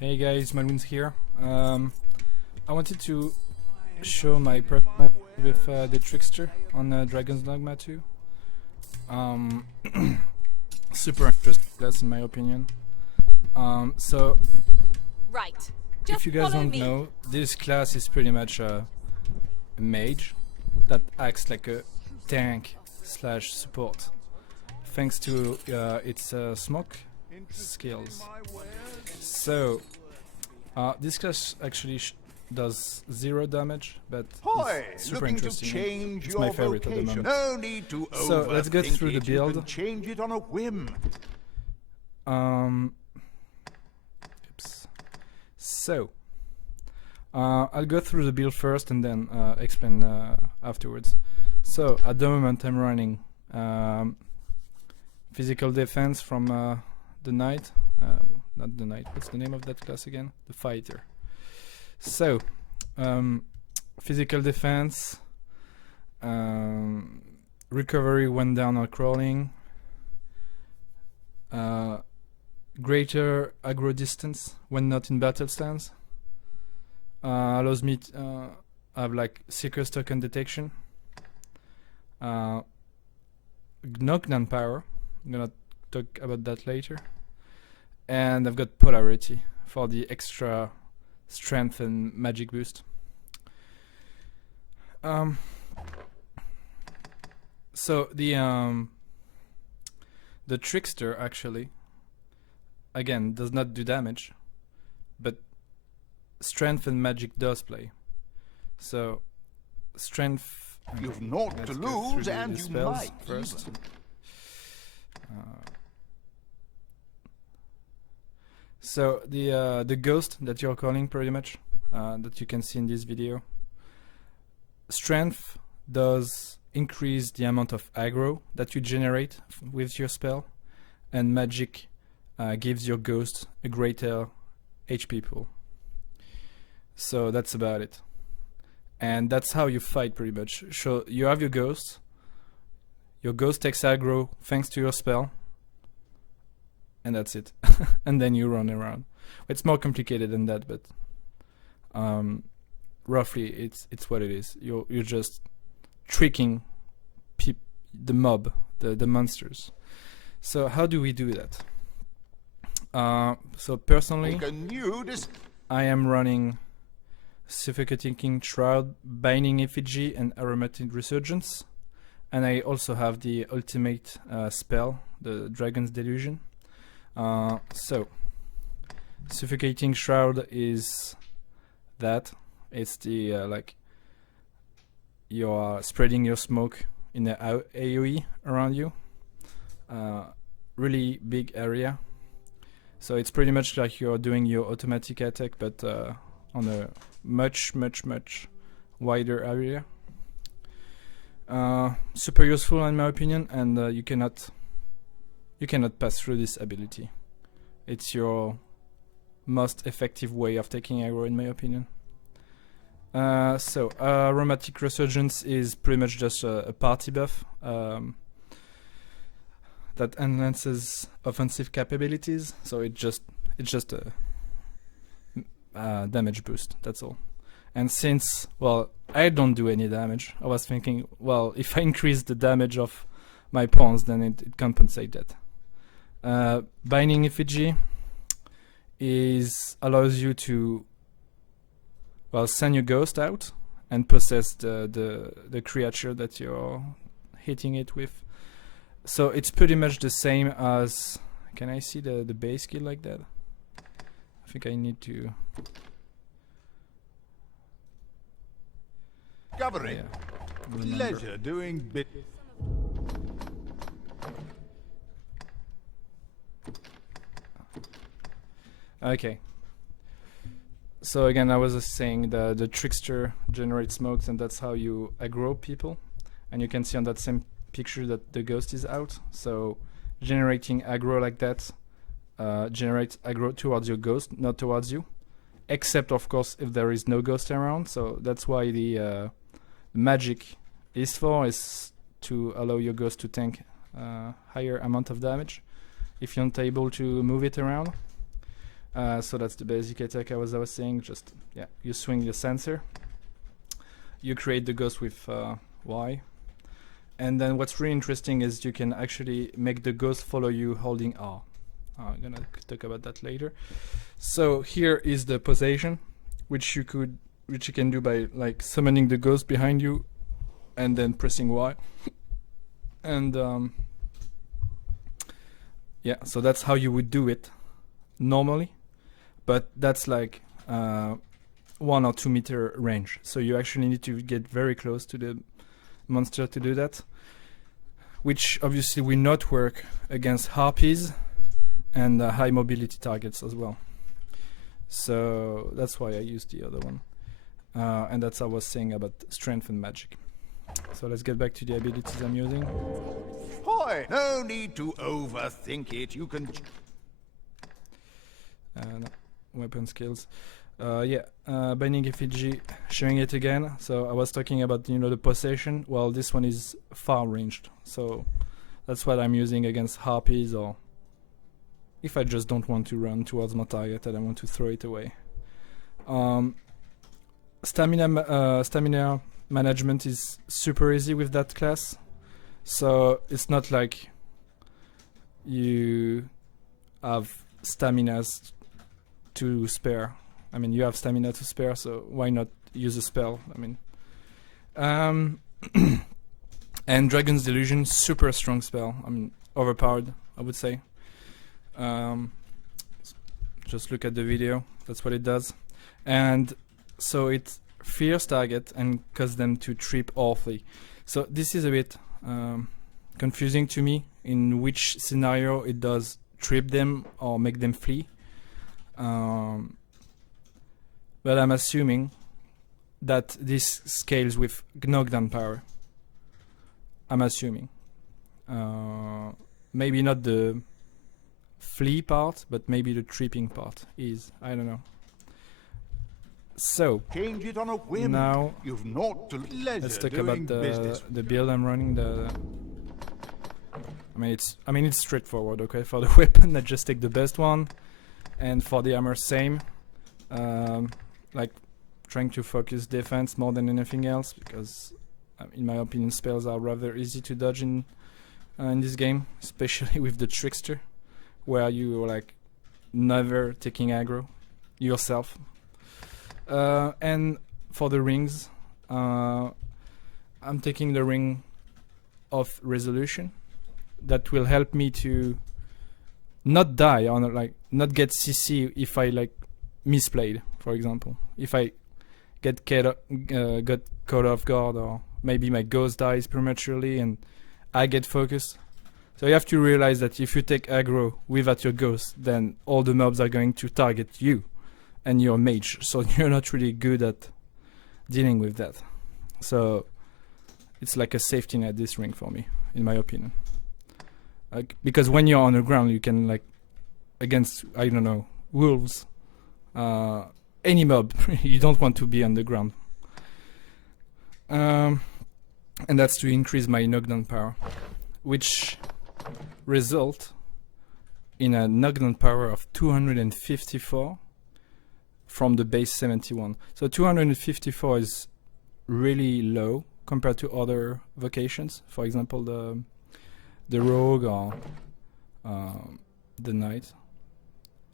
Hey guys, Malwin's here. I wanted to show my personal with the Trickster on Dragon's Dogma 2. Super interesting class in my opinion. So, Right. if you guys don't know, this class is pretty much a mage that acts like a tank slash support, thanks to its smoke skills. So, this class actually does 0 damage, but it's super interesting. It's my favorite at the moment. No need to So let's get through the build. You can change it on a whim. Oops. So, I'll go through the build first and then explain afterwards. So at the moment I'm running physical defense from the knight. Not the knight, what's the name of that class again? The fighter. So, physical defense, recovery when down or crawling, greater aggro distance when not in battle stance, allows me to have like seeker's token detection, knockdown power, I'm gonna talk about that later. And I've got polarity for the extra strength and magic boost. So the Trickster actually, again, does not do damage, but strength and magic does play. So strength. You've naught to lose, and you might first. So the ghost that you're calling pretty much, that you can see in this video, strength does increase the amount of aggro that you generate with your spell, and magic gives your ghost a greater HP pool. So that's about it, and that's how you fight pretty much. So you have your ghost takes aggro thanks to your spell, and that's it. And then you run around. It's more complicated than that, but roughly it's what it is. You're just tricking the mob, the monsters. So how do we do that? So personally, I am running Suffocating Shroud, Binding Effigy, and Aromatic Resurgence, and I also have the ultimate spell, the Dragon's Delusion. So Suffocating Shroud is that. It's the like you're spreading your smoke in the AoE around you, really big area. So it's pretty much like you're doing your automatic attack, but on a much wider area. Super useful in my opinion, and you cannot pass through this ability. It's your most effective way of taking aggro in my opinion. So Aromatic Resurgence is pretty much just a party buff that enhances offensive capabilities. So it's just a damage boost, that's all. And since, well, I don't do any damage, I was thinking, well, if I increase the damage of my pawns, then it compensates that. Binding Effigy allows you to, well, send your ghost out and possess the creature that you're hitting it with. So it's pretty much the same as, can I see the base skill like that? I think I need to Discovery. Pleasure doing bit. Okay. So again, I was saying the Trickster generates smokes, and that's how you aggro people. And you can see on that same picture that the ghost is out. So generating aggro like that generates aggro towards your ghost, not towards you. Except of course if there is no ghost around. So that's why the magic is to allow your ghost to tank higher amount of damage if you're not able to move it around. So that's the basic attack I was saying. Just yeah, you swing the sensor. You create the ghost with Y. And then what's really interesting is you can actually make the ghost follow you holding R. I'm gonna talk about that later. So here is the possession, which you can do by like summoning the ghost behind you, and then pressing Y. And yeah, so that's how you would do it normally, but that's like 1 or 2 meter range. So you actually need to get very close to the monster to do that, which obviously will not work against harpies and high mobility targets as well. So that's why I used the other one. And that's what I was saying about strength and magic. So let's get back to the abilities I'm using. Hoy! No need to overthink it. You can... No, weapon skills. Binding effigy, showing it again. So I was talking about, the possession. Well, this one is far ranged. So that's what I'm using against harpies, or if I just don't want to run towards my target and I want to throw it away. Stamina management is super easy with that class. So it's not like you have staminas to spare. I mean, you have stamina to spare, so why not use a spell? I mean, and Dragon's Delusion, super strong spell. I mean, overpowered, I would say. Just look at the video. That's what it does. And so it fears target and cause them to trip or flee. So this is a bit confusing to me in which scenario it does trip them or make them flee. But I'm assuming that this scales with knockdown power. I'm assuming. Maybe not the flee part, but maybe the tripping part is. I don't know. So change it on a whim. Now you've not to let's talk about the build I'm running. I mean it's straightforward. Okay, for the weapon, I just take the best one, and for the armor, same. Like trying to focus defense more than anything else, because in my opinion spells are rather easy to dodge in this game, especially with the Trickster, where you are like never taking aggro yourself. And for the rings, I'm taking the ring of resolution that will help me to not die or not get CC if I like misplayed, for example. If I got caught off guard, or maybe my ghost dies prematurely and I get focused. So you have to realize that if you take aggro without your ghost, then all the mobs are going to target you and your mage. So you're not really good at dealing with that. So it's like a safety net, this ring, for me, in my opinion. Because when you're on the ground, you can against, I don't know, wolves, any mob, you don't want to be on the ground. And that's to increase my knockdown power, which result in a knockdown power of 254 from the base 71. So 254 is really low compared to other vocations. For example, the rogue or the knight.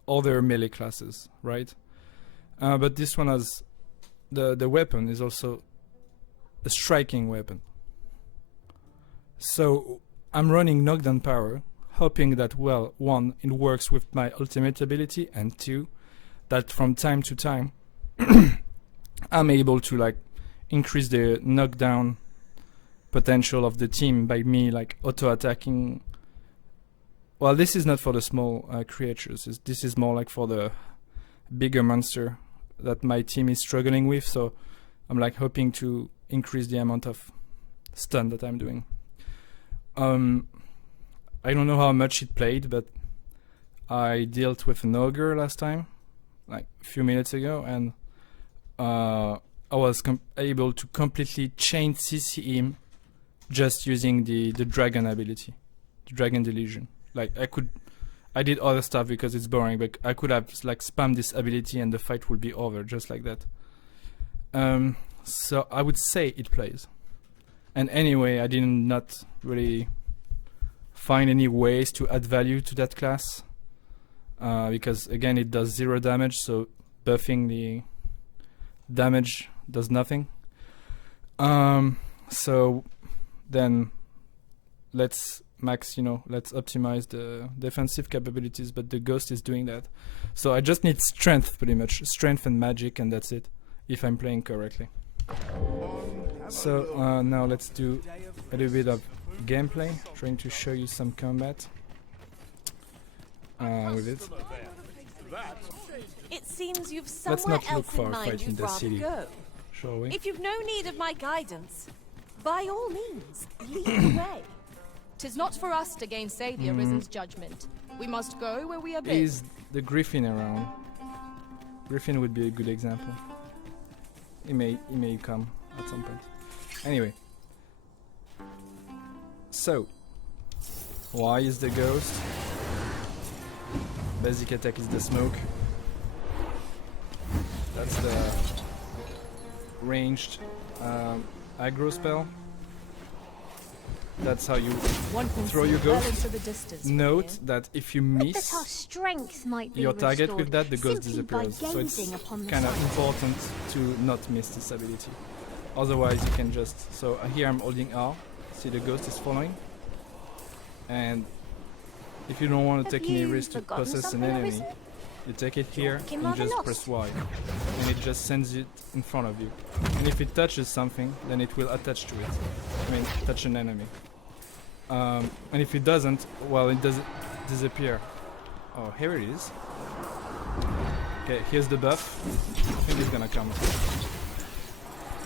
Other melee classes, right? But this one has the weapon is also a striking weapon. So I'm running knockdown power, hoping that, well, one, it works with my ultimate ability, and two, that from time to time I'm able to increase the knockdown potential of the team by me auto attacking. Well, this is not for the small creatures. This is more for the bigger monster that my team is struggling with. So I'm hoping to increase the amount of stun that I'm doing. I don't know how much it played, but I dealt with an ogre last time, a few minutes ago, and I was able to completely chain CC him just using the dragon ability, the Dragon Delusion. I I did other stuff because it's boring, but I could have like spammed this ability and the fight would be over just like that. So I would say it plays. And anyway, I did not really find any ways to add value to that class, because again it does 0 damage, so buffing the damage does nothing. So then let's let's optimize the defensive capabilities, but the ghost is doing that. So I just need strength, pretty much strength and magic, and that's it if I'm playing correctly. So now let's do a little bit of gameplay, trying to show you some combat with it. It seems you've Let's somewhere not look else for in a mind fight in you'd the rather city, go. shall we? If you've no need of my guidance, by all means, lead the way. 'Tis not for us to gainsay the Arisen's judgment. We must go where we are bid. Is the Griffin around? Griffin would be a good example. He may come at some point. Anyway. So, why is the ghost? Basic attack is the smoke. That's the ranged aggro spell. That's how you One can throw see your well ghost. into the distance from Note here. that if you That miss our strength might be your target restored with that, the ghost simply by disappears. So it's gazing upon the kind of sight. important to not miss this ability. Otherwise you can just... So here I'm holding R. See, the ghost is following. And if you don't want to Have take any you risk to forgotten possess an something, enemy, Arisen? you take it here Talking and rather just lost. press Y. And it just sends it in front of you. And if it touches something, then it will attach to it. I mean, touch an enemy. And if it doesn't, well, it does disappear. Oh, here it is. Okay, here's the buff. I think it's gonna come.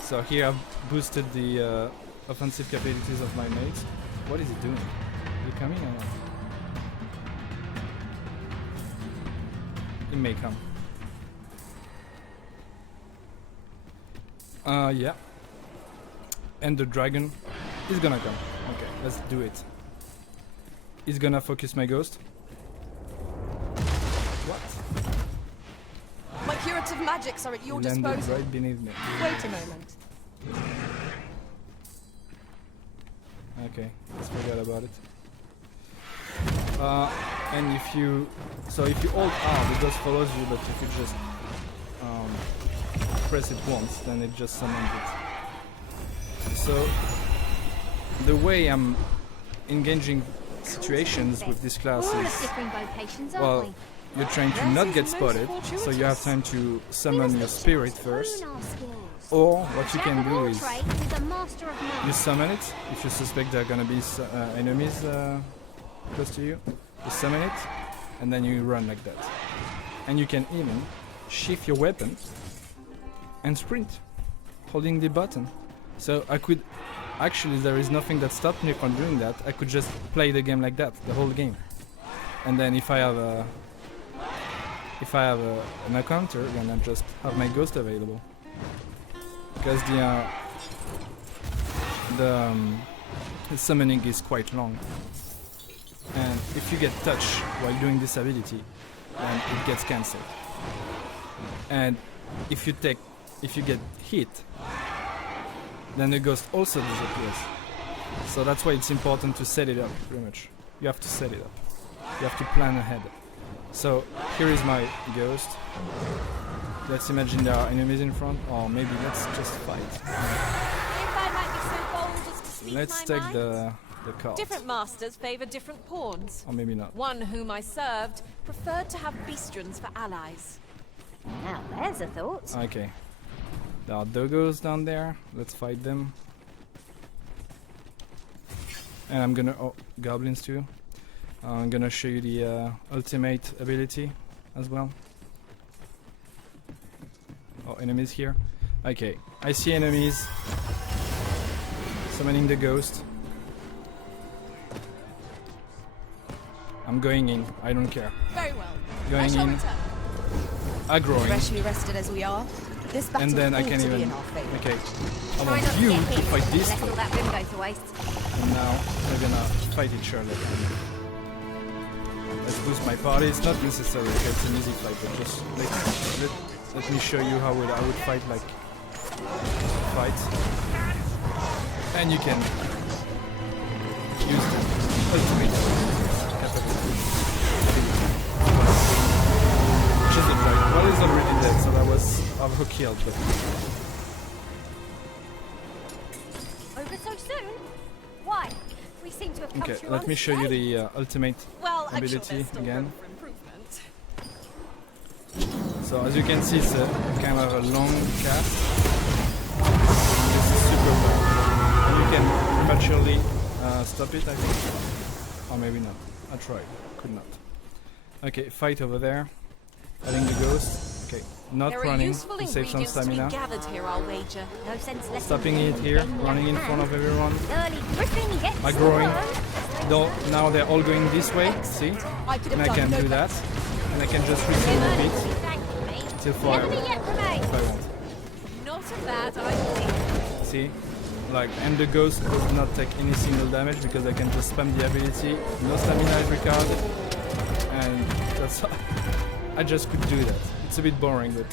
So here I've boosted the offensive capabilities of my mates. What is it doing? Is it coming or not? It may come. Yeah. And the dragon is gonna come. Okay, let's do it. He's gonna focus my ghost. What? My curative magics are at your Landed disposal. right beneath me. Wait a moment. Okay, let's forget about it. And if you hold R, the ghost follows you, but if you just press it once, then it just summons it. So the way I'm engaging situations with this class We're all of is, different vocations, aren't well, we? you're trying to not get spotted, so you have time to summon your spirit first. Hone our skills. Or what you Jack can of do all is trades is a master of none. you summon it if you suspect there are gonna be enemies close to you. You summon it, and then you run like that. And you can even shift your weapon and sprint, holding the button. So I could actually, there is nothing that stopped me from doing that. I could just play the game like that, the whole game. And then if I have an encounter, then I just have my ghost available. Because the summoning is quite long, and if you get touched while doing this ability, then it gets cancelled. And if you get hit, then the ghost also disappears. So that's why it's important to set it up. Pretty much, you have to set it up. You have to plan ahead. So here is my ghost. Let's imagine there are enemies in front, or maybe let's just fight. If I might be so bold as to speak Let's my take mind. the card. Different masters favour different pawns. Or maybe not. One whom I served preferred to have beastrons for allies. Now, there's a thought. Okay. There are doggos down there. Let's fight them. And I'm gonna... Oh, goblins too. I'm gonna show you the ultimate ability as well. Oh, enemies here. Okay, I see enemies. Summoning the ghost. I'm going in. I don't care. Very well. I Going shall in. return. Aggroing. Freshly rested as we are, this battle And then I ought can to be even... in our favour. Okay. I Try want not to you get to hit, fight this unless all one. that room goes to waste. And now we're gonna fight each other. let's boost my party. It's not necessary that it's an easy fight, but just let me show you how I would fight like fights. And you can use the ultimate capability. Which is it like? Well, it's already dead, so that was overkilled. But Over so soon? Why? We seem to have come okay, through let me show you unscathed. the ultimate Well, I'm sure ability there's still again. room for improvement. So as you can see, it's a kind of a long cast. This is super bad. And you can prematurely stop it, I think. Or maybe not. I tried. Could not. Okay, fight over there. Adding the ghost. Okay, not There are running useful to save some ingredients to be stamina. gathered here, I'll wager. No sense letting Stopping them it here, gain the running in upper front of hand. everyone. Early gripping gets Aggroing. the worm. Though now they're all going this way, see? I could And have I can done do no that. And I can just receive a bit Thank you, mate. till Never forever yet remain. if I want. Not a bad idea. See? Like, and the ghost does not take any single damage because I can just spam the ability. No stamina is recorded. And that's I just could do that. It's a bit boring, but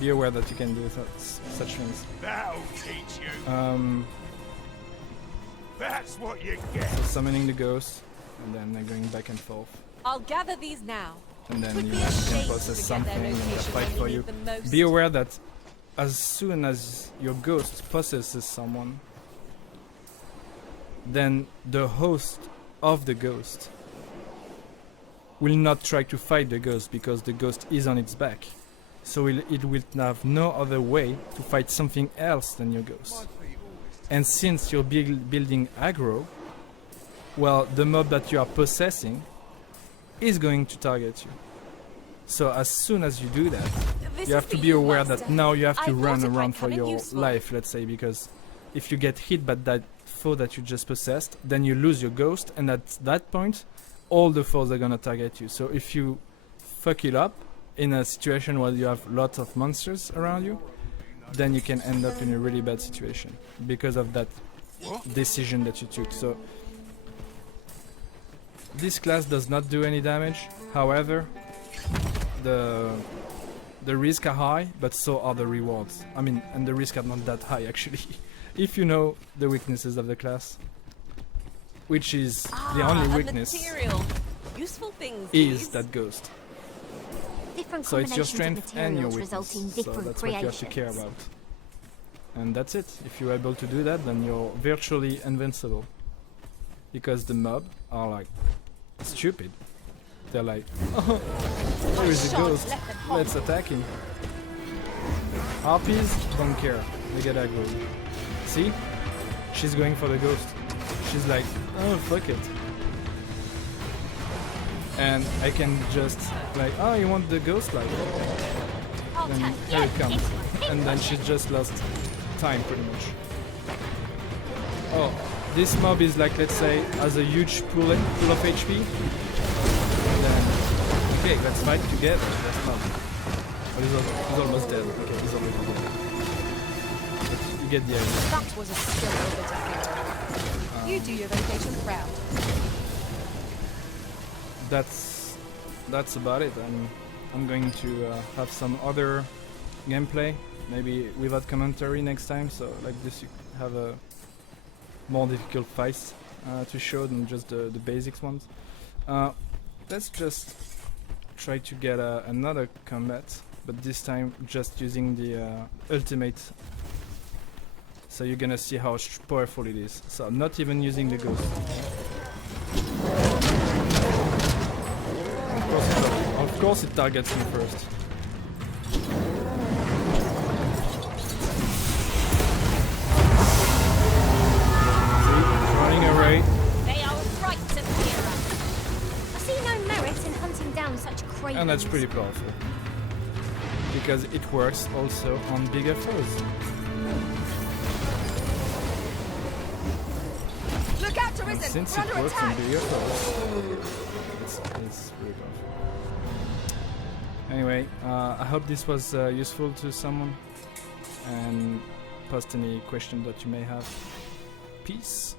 be aware that you can do such things. That'll teach you. That's what you get. So summoning the ghost, and then they're going back and forth. I'll gather these now. And then Would you be a can shame to process forget their something and they location fight when for you you. need them most. Be aware that as soon as your ghost possesses someone, then the host of the ghost will not try to fight the ghost because the ghost is on its back. So it will have no other way to fight something else than your ghost. And since you're building aggro, well, the mob that you are possessing is going to target you. So as soon as you do that, This you have is to the be aware that master. now you have to I run thought it around might for come in your useful. life, let's say, because if you get hit by that foe that you just possessed, then you lose your ghost, and at that point, all the foes are gonna target you. So if you fuck it up in a situation where you have lots of monsters around you, then you can end up in a really bad situation because of that decision that you took. So this class does not do any damage. However, the risks are high, but so are the rewards. I mean, and the risks are not that high actually. If you know the weaknesses of the class, which is the only a weakness, material. Useful things. is these. that ghost. Different So it's your combinations of strength and your materials weakness. result in So different that's what you have to care creations. about. And that's it. If you're able to do that, then you're virtually invincible. Because the mob are like stupid. They're like, oh, there is a Shan't ghost. let them hop. Let's attack him. Harpies don't care. They get aggro. See? She's going for the ghost. She's like, oh, fuck it. And I can just like, oh, you want the ghost light? I'll Then take here you. it comes. And then she just lost time pretty much. Oh, this mob is like, let's say, has a huge pool of HP. And then, okay, let's fight together. That's mob. Oh, he's almost dead. Okay, he's already dead. But you get the idea. That was a skillful bit of hero. You do your vocation proud. That's about it. I'm going to have some other gameplay, maybe without commentary next time. So like this, you have a more difficult fights to show than just the basics ones. Let's just try to get another combat, but this time just using the ultimate. So you're gonna see how powerful it is. So not even using the ghost. Of course it targets me first. See? Running away. They are right to fear us. I see no merit in hunting down such cravens. And that's pretty powerful. Because it works also on bigger foes. Look out, And Arisen! since We're it under works attack! on bigger foes, it's really powerful. Anyway, I hope this was useful to someone, and post any question that you may have. Peace.